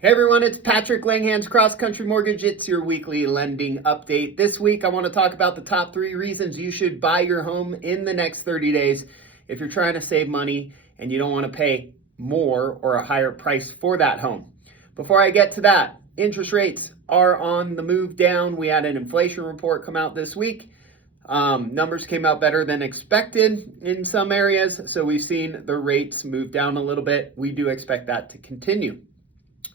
Hey everyone, it's Patrick Langhans, Cross Country Mortgage. It's your weekly lending update. This week, I want to talk about the top 3 reasons you should buy your home in the next 30 days if you're trying to save money and you don't want to pay more or a higher price for that home. Before I get to that, interest rates are on the move down. We had an inflation report come out this week. Numbers came out better than expected in some areas, so we've seen the rates move down a little bit. We do expect that to continue.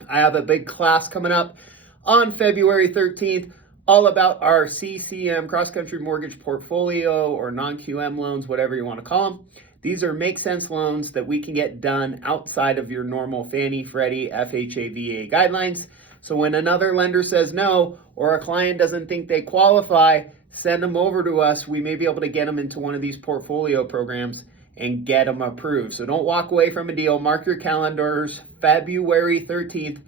I have a big class coming up on February 13th, all about our CCM, Cross Country Mortgage Portfolio, or non-QM loans, whatever you want to call them. These are make sense loans that we can get done outside of your normal Fannie, Freddie, FHA, VA guidelines. So when another lender says no, or a client doesn't think they qualify, send them over to us. We may be able to get them into one of these portfolio programs and get them approved. So don't walk away from a deal. Mark your calendars, February 13th.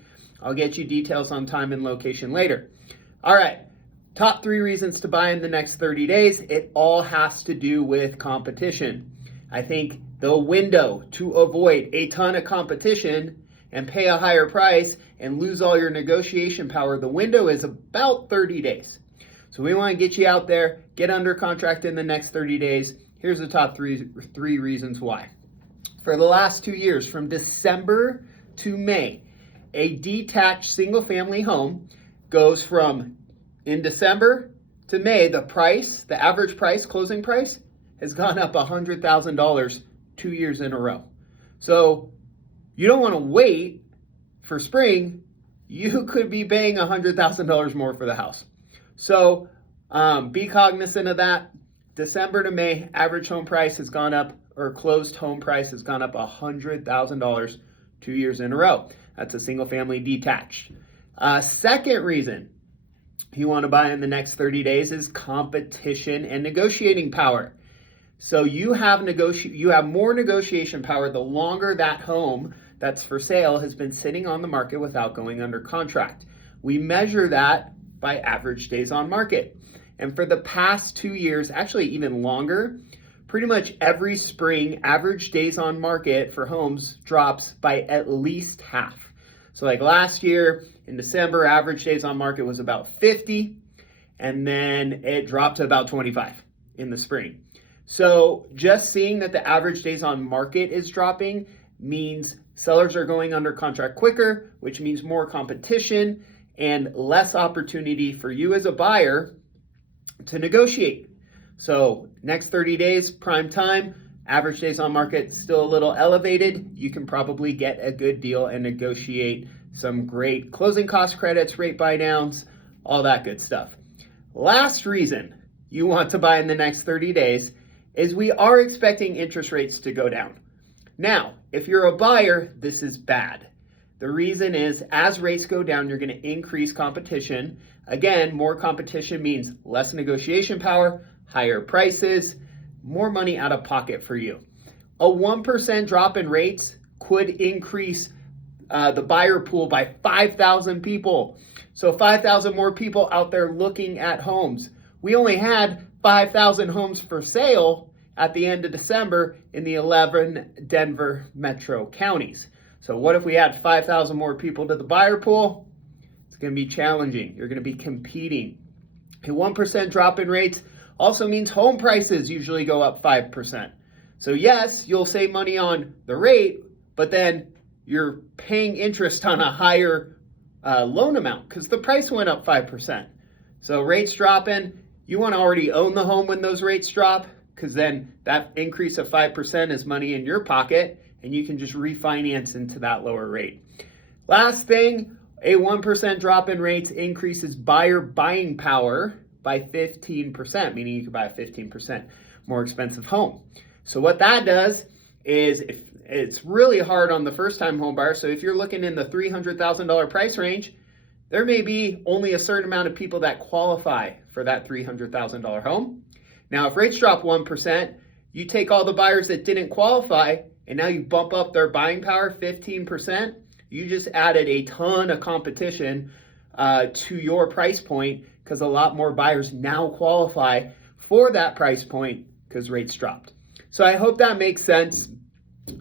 I'll get you details on time and location later. All right, top 3 reasons to buy in the next 30 days. It all has to do with competition. I think the window to avoid a ton of competition and pay a higher price and lose all your negotiation power, the window is about 30 days. So we want to get you out there, get under contract in the next 30 days. Here's the top three reasons why. For the last 2 years, from December to May, a detached single-family home goes from, in December to May, the average price, closing price, has gone up $100,000 2 years in a row. So you don't want to wait for spring. You could be paying $100,000 more for the house. So be cognizant of that. December to May, average home price has gone up, or closed home price has gone up $100,000 2 years in a row. That's a single family detached. Second reason you want to buy in the next 30 days is competition and negotiating power. So you have more negotiation power the longer that home that's for sale has been sitting on the market without going under contract. We measure that by average days on market. And for the past 2 years, actually even longer, pretty much every spring, average days on market for homes drops by at least half. So like last year in December, average days on market was about 50, and then it dropped to about 25 in the spring. So just seeing that the average days on market is dropping means sellers are going under contract quicker, which means more competition and less opportunity for you as a buyer to negotiate. So next 30 days, prime time, average days on market still a little elevated. You can probably get a good deal and negotiate some great closing cost credits, rate buy downs, all that good stuff. Last reason you want to buy in the next 30 days is we are expecting interest rates to go down. Now, if you're a buyer, this is bad. The reason is as rates go down, you're going to increase competition. Again, more competition means less negotiation power, higher prices, more money out of pocket for you. A 1% drop in rates could increase the buyer pool by 5,000 people. So 5,000 more people out there looking at homes. We only had 5,000 homes for sale at the end of December in the 11 Denver metro counties. So what if we add 5,000 more people to the buyer pool? It's going to be challenging. You're going to be competing. A 1% drop in rates also means home prices usually go up 5%. So yes, you'll save money on the rate, but then you're paying interest on a higher loan amount because the price went up 5%. So rates dropping, you want to already own the home when those rates drop, because then that increase of 5% is money in your pocket and you can just refinance into that lower rate. Last thing, a 1% drop in rates increases buyer buying power by 15%, meaning you can buy a 15% more expensive home. So what that does is, if it's really hard on the first-time home buyer, so if you're looking in the $300,000 price range, there may be only a certain amount of people that qualify for that $300,000 home. Now, if rates drop 1%, you take all the buyers that didn't qualify, and now you bump up their buying power 15%. You just added a ton of competition to your price point because a lot more buyers now qualify for that price point because rates dropped. So I hope that makes sense.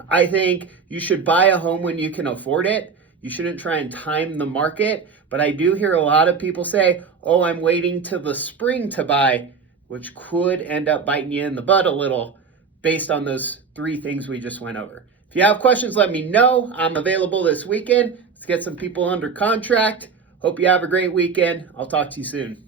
I think you should buy a home when you can afford it. You shouldn't try and time the market, but I do hear a lot of people say, oh, I'm waiting till the spring to buy, which could end up biting you in the butt a little based on those 3 things we just went over. If you have questions, let me know. I'm available this weekend. Let's get some people under contract. Hope you have a great weekend. I'll talk to you soon.